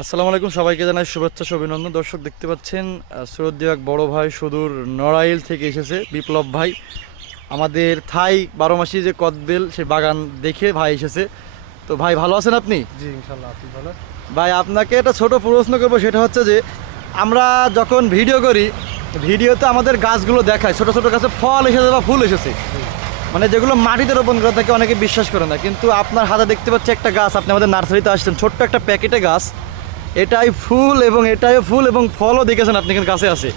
আসসালামু আলাইকুম, সবাইকে জানাই শুভেচ্ছা অভিনন্দন। দর্শক দেখতে পাচ্ছেন শ্রদ্ধেয় এক বড় ভাই সুদূর নড়াইল থেকে এসেছে, বিপ্লব ভাই। আমাদের থাই 12 মাসি যে কদবেল সেই বাগান দেখে ভাই এসেছে। তো ভাই ভালো আছেন আপনি? জি ইনশাল্লাহ আপনি ভালো। ভাই আপনাকে একটা ছোট প্রশ্ন করবো, সেটা হচ্ছে যে আমরা যখন ভিডিও করি, ভিডিওতে আমাদের গাছগুলো দেখায় ছোট ছোট গাছে ফল এসেছে বা ফুল এসেছে, মানে যেগুলো মাটিতে রোপণ করা থাকে অনেকে বিশ্বাস করে না। কিন্তু আপনার হাতে দেখতে পাচ্ছি একটা গাছ, আপনি আমাদের নার্সারিতে আসছেন, ছোট্ট একটা প্যাকেটে গাছ, এটাই ফুল এবং এটাই ফুল এবং ফলও দেখেছেন আপনি এখানে কাছে আছে।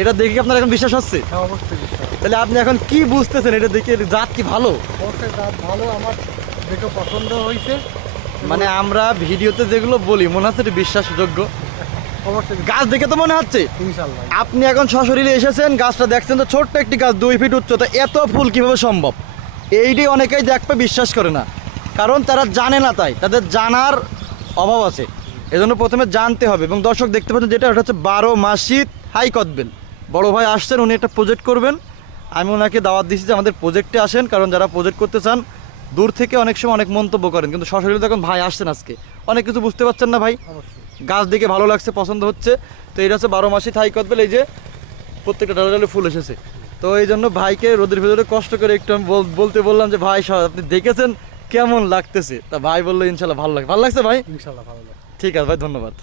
এটা দেখে কি আপনার এখন বিশ্বাস হচ্ছে? হ্যাঁ অবশ্যই বিশ্বাস। তাহলে আপনি এখন কি বুঝতেছেন এটা দেখে? জাত কি ভালো? অবশ্যই জাত ভালো, আমার দেখে পছন্দ হয়েছে। মানে আমরা ভিডিওতে যেগুলো বলি মনে হচ্ছে এটা বিশ্বাসযোগ্য। অবশ্যই গাছ দেখে তো মনে হচ্ছে। ইনশাল্লাহ আপনি এখন সশরীরে এসেছেন, গাছটা দেখছেন, তো ছোট্ট একটি গাছ 2 ফিট উচ্চতা, এত ফুল কিভাবে সম্ভব? এইটাই অনেকেই দেখবে বিশ্বাস করে না, কারণ তারা জানে না, তাই তাদের জানার অভাব আছে। এজন্য প্রথমে জানতে হবে। এবং দর্শক দেখতে পাচ্ছেন যেটা, ওটা হচ্ছে 12 মাসি হাই কদবেল। বড় ভাই আসছেন, উনি একটা প্রজেক্ট করবেন। আমি ওনাকে দাওয়াত দিচ্ছি যে আমাদের প্রজেক্টে আসেন, কারণ যারা প্রজেক্ট করতে চান দূর থেকে অনেক সময় অনেক মন্তব্য করেন, কিন্তু সশরীরে দেখুন ভাই আসছেন আজকে, অনেক কিছু বুঝতে পারছেন না ভাই। অবশ্যই গাছ দেখে ভালো লাগছে, পছন্দ হচ্ছে। তো এটা হচ্ছে 12 মাসি থাই কদবেল, এই যে প্রত্যেকটা ডালে ডালে ফুল এসেছে। তো এই জন্য ভাইকে রোদের ভিতরে কষ্ট করে একটু আমি বলতে বললাম যে ভাই আপনি দেখেছেন কেমন লাগতেছে? তা ভাই বললো ইনশাল্লাহ ভালো লাগে। ভালো লাগছে ভাই? ইনশাল্লাহ ভালো লাগে। ঠিক আছে ভাই, ধন্যবাদ।